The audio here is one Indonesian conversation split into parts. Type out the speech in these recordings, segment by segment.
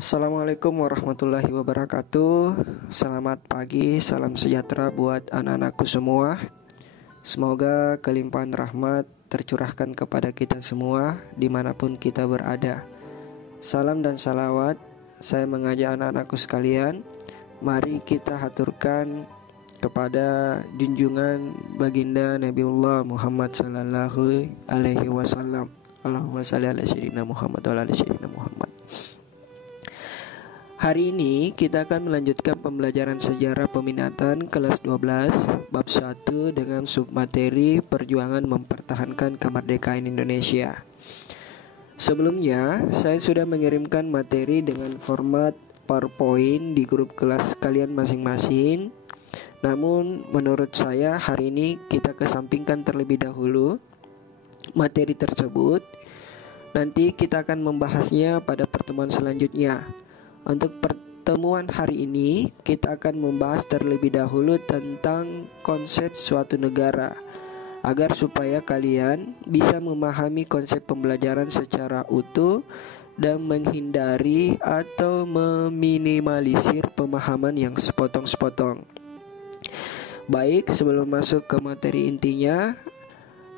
Assalamualaikum warahmatullahi wabarakatuh. Selamat pagi, salam sejahtera buat anak-anakku semua. Semoga kelimpahan rahmat tercurahkan kepada kita semua dimanapun kita berada. Salam dan salawat saya mengajak anak-anakku sekalian, mari kita haturkan kepada junjungan baginda Nabiullah Muhammad sallallahu alaihi wasallam. Allahumma shalli ala sayyidina Muhammad wa ala ali sayyidina Muhammad. Hari ini kita akan melanjutkan pembelajaran sejarah peminatan kelas 12 bab 1 dengan submateri perjuangan mempertahankan kemerdekaan Indonesia. Sebelumnya, saya sudah mengirimkan materi dengan format PowerPoint di grup kelas kalian masing-masing. Namun, menurut saya hari ini kita kesampingkan terlebih dahulu materi tersebut. Nanti kita akan membahasnya pada pertemuan selanjutnya. Untuk pertemuan hari ini, kita akan membahas terlebih dahulu tentang konsep suatu negara, agar supaya kalian bisa memahami konsep pembelajaran secara utuh dan menghindari atau meminimalisir pemahaman yang sepotong-sepotong. Baik, sebelum masuk ke materi intinya,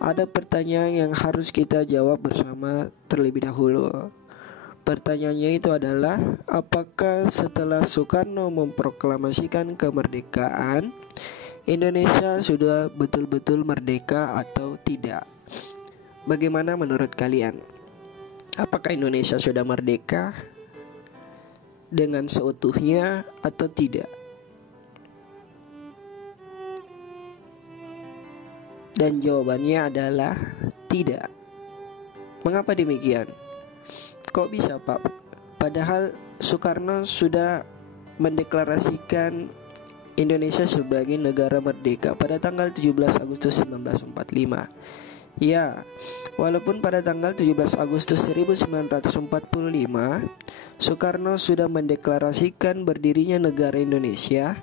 ada pertanyaan yang harus kita jawab bersama terlebih dahulu. Pertanyaannya itu adalah, apakah setelah Soekarno memproklamasikan kemerdekaan, Indonesia sudah betul-betul merdeka atau tidak? Bagaimana menurut kalian? Apakah Indonesia sudah merdeka dengan seutuhnya atau tidak? Dan jawabannya adalah tidak. Mengapa demikian? Kok bisa, Pak? Padahal Soekarno sudah mendeklarasikan Indonesia sebagai negara merdeka pada tanggal 17 Agustus 1945. Ya, walaupun pada tanggal 17 Agustus 1945 Soekarno sudah mendeklarasikan berdirinya negara Indonesia,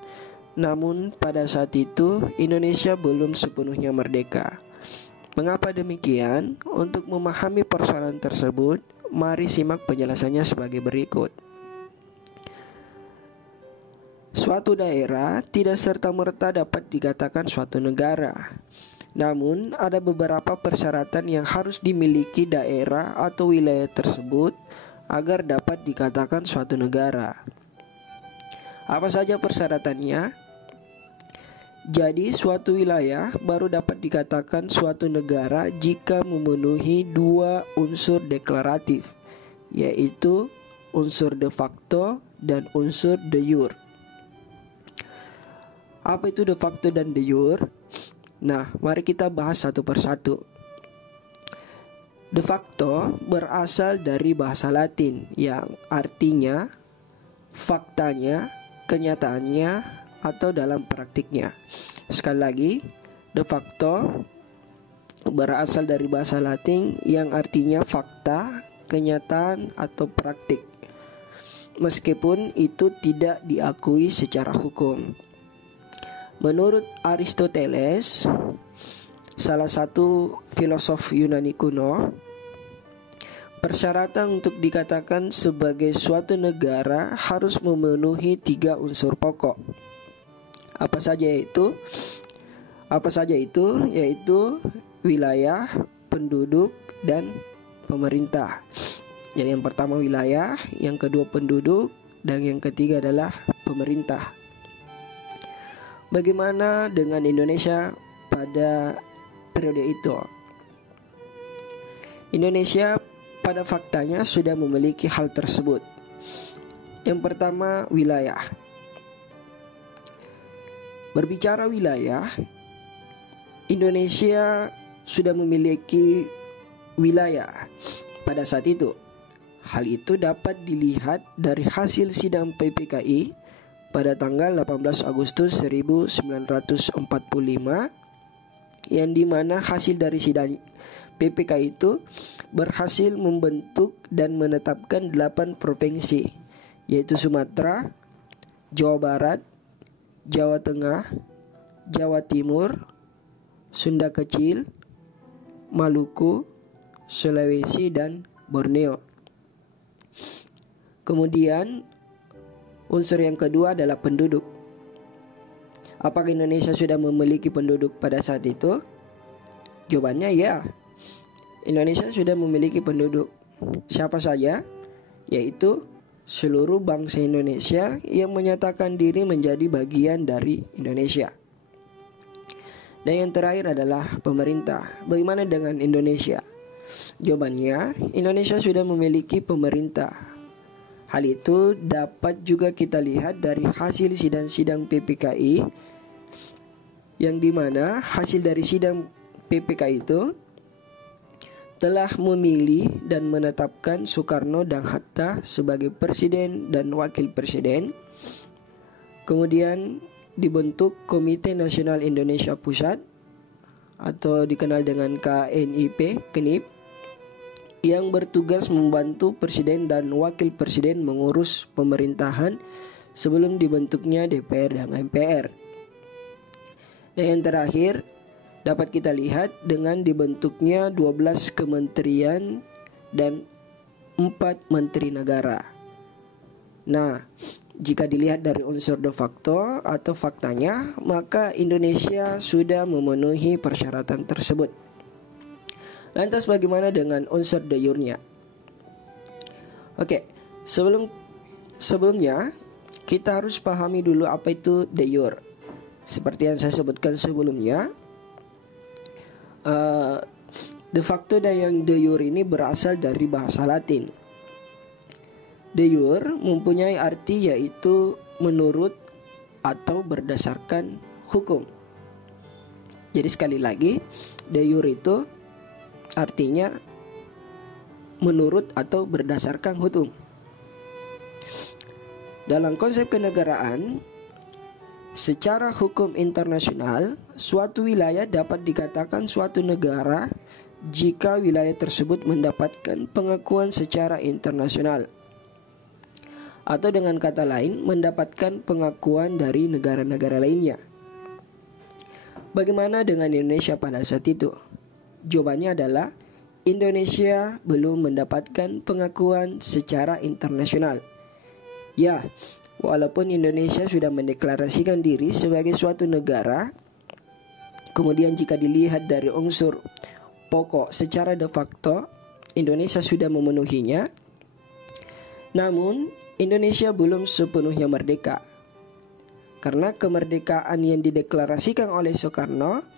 namun pada saat itu Indonesia belum sepenuhnya merdeka. Mengapa demikian? Untuk memahami persoalan tersebut, mari simak penjelasannya sebagai berikut. Suatu daerah tidak serta-merta dapat dikatakan suatu negara. Namun, ada beberapa persyaratan yang harus dimiliki daerah atau wilayah tersebut agar dapat dikatakan suatu negara. Apa saja persyaratannya? Jadi, suatu wilayah baru dapat dikatakan suatu negara jika memenuhi dua unsur deklaratif, yaitu unsur de facto dan unsur de jure. Apa itu de facto dan de jure? Nah, mari kita bahas satu persatu. De facto berasal dari bahasa Latin yang artinya faktanya, kenyataannya, atau dalam praktiknya. Sekali lagi, de facto berasal dari bahasa Latin yang artinya fakta, kenyataan, atau praktik, meskipun itu tidak diakui secara hukum. Menurut Aristoteles, salah satu filosof Yunani kuno, persyaratan untuk dikatakan sebagai suatu negara harus memenuhi 3 unsur pokok. Apa saja itu? Yaitu wilayah, penduduk, dan pemerintah. Jadi yang pertama wilayah, yang kedua penduduk, dan yang ketiga adalah pemerintah. Bagaimana dengan Indonesia pada periode itu? Indonesia pada faktanya sudah memiliki hal tersebut. Yang pertama, wilayah. Berbicara wilayah, Indonesia sudah memiliki wilayah pada saat itu. Hal itu dapat dilihat dari hasil sidang PPKI pada tanggal 18 Agustus 1945, yang dimana hasil dari sidang PPKI itu berhasil membentuk dan menetapkan 8 provinsi, yaitu Sumatera, Jawa Barat, Jawa Tengah, Jawa Timur, Sunda Kecil, Maluku, Sulawesi, dan Borneo. Kemudian unsur yang kedua adalah penduduk. Apakah Indonesia sudah memiliki penduduk pada saat itu? Jawabannya ya. Indonesia sudah memiliki penduduk. Siapa saja? Yaitu seluruh bangsa Indonesia yang menyatakan diri menjadi bagian dari Indonesia. Dan yang terakhir adalah pemerintah. Bagaimana dengan Indonesia? Jawabannya, Indonesia sudah memiliki pemerintah. Hal itu dapat juga kita lihat dari hasil sidang-sidang PPKI, yang dimana hasil dari sidang PPKI itu telah memilih dan menetapkan Soekarno dan Hatta sebagai presiden dan wakil presiden. Kemudian dibentuk Komite Nasional Indonesia Pusat atau dikenal dengan KNIP, yang bertugas membantu presiden dan wakil presiden mengurus pemerintahan sebelum dibentuknya DPR dan MPR. Dan yang terakhir dapat kita lihat dengan dibentuknya 12 kementerian dan 4 menteri negara. Nah, jika dilihat dari unsur de facto atau faktanya, maka Indonesia sudah memenuhi persyaratan tersebut. Lantas bagaimana dengan unsur de jure-nya? Oke, sebelumnya kita harus pahami dulu apa itu de jure. Seperti yang saya sebutkan sebelumnya, de facto dan yang de jure ini berasal dari bahasa Latin. De jure mempunyai arti yaitu menurut atau berdasarkan hukum. Jadi sekali lagi, de jure itu artinya menurut atau berdasarkan hukum. Dalam konsep kenegaraan, secara hukum internasional, suatu wilayah dapat dikatakan suatu negara jika wilayah tersebut mendapatkan pengakuan secara internasional, atau dengan kata lain, mendapatkan pengakuan dari negara-negara lainnya. Bagaimana dengan Indonesia pada saat itu? Jawabannya adalah Indonesia belum mendapatkan pengakuan secara internasional. Ya, walaupun Indonesia sudah mendeklarasikan diri sebagai suatu negara, kemudian jika dilihat dari unsur pokok secara de facto, Indonesia sudah memenuhinya. Namun, Indonesia belum sepenuhnya merdeka. Karena kemerdekaan yang dideklarasikan oleh Soekarno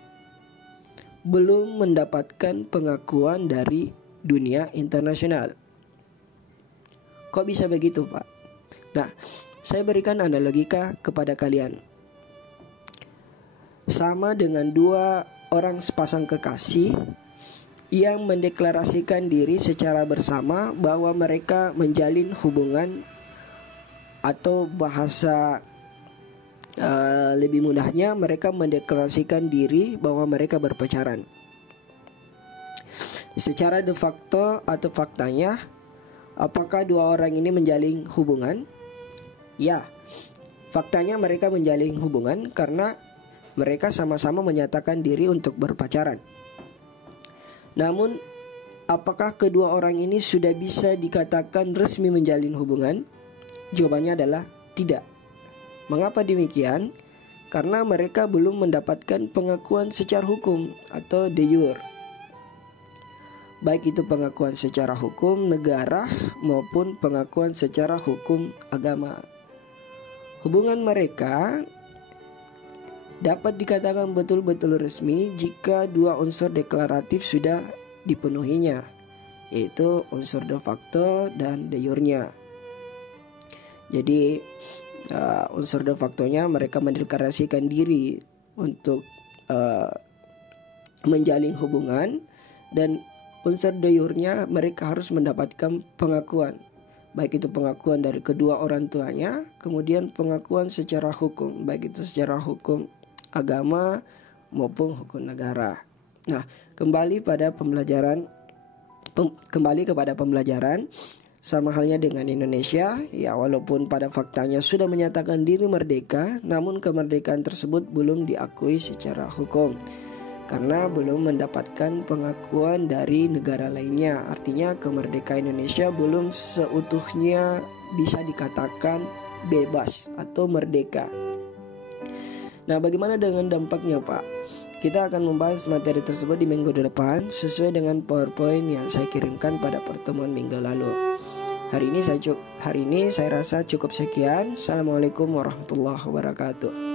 belum mendapatkan pengakuan dari dunia internasional. Kok bisa begitu, Pak? Nah, saya berikan analogika kepada kalian. Sama dengan dua orang sepasang kekasih yang mendeklarasikan diri secara bersama bahwa mereka menjalin hubungan, atau bahasa lebih mudahnya, mereka mendeklarasikan diri bahwa mereka berpacaran. Secara de facto atau faktanya, apakah dua orang ini menjalin hubungan? Ya, faktanya mereka menjalin hubungan karena mereka sama-sama menyatakan diri untuk berpacaran. Namun, apakah kedua orang ini sudah bisa dikatakan resmi menjalin hubungan? Jawabannya adalah tidak. Mengapa demikian? Karena mereka belum mendapatkan pengakuan secara hukum atau de jure. Baik itu pengakuan secara hukum negara maupun pengakuan secara hukum agama. Hubungan mereka dapat dikatakan betul-betul resmi jika dua unsur deklaratif sudah dipenuhinya, yaitu unsur de facto dan de jure-nya. Jadi unsur de factonya mereka mendeklarasikan diri untuk menjalin hubungan, dan unsur de jure-nya mereka harus mendapatkan pengakuan, baik itu pengakuan dari kedua orang tuanya, kemudian pengakuan secara hukum, baik itu secara hukum agama maupun hukum negara. Nah, kembali kepada pembelajaran. Sama halnya dengan Indonesia, ya walaupun pada faktanya sudah menyatakan diri merdeka, namun kemerdekaan tersebut belum diakui secara hukum karena belum mendapatkan pengakuan dari negara lainnya. Artinya kemerdekaan Indonesia belum seutuhnya bisa dikatakan bebas atau merdeka. Nah, bagaimana dengan dampaknya, Pak? Kita akan membahas materi tersebut di minggu depan sesuai dengan PowerPoint yang saya kirimkan pada pertemuan minggu lalu. Hari ini saya rasa cukup sekian. Assalamualaikum warahmatullahi wabarakatuh.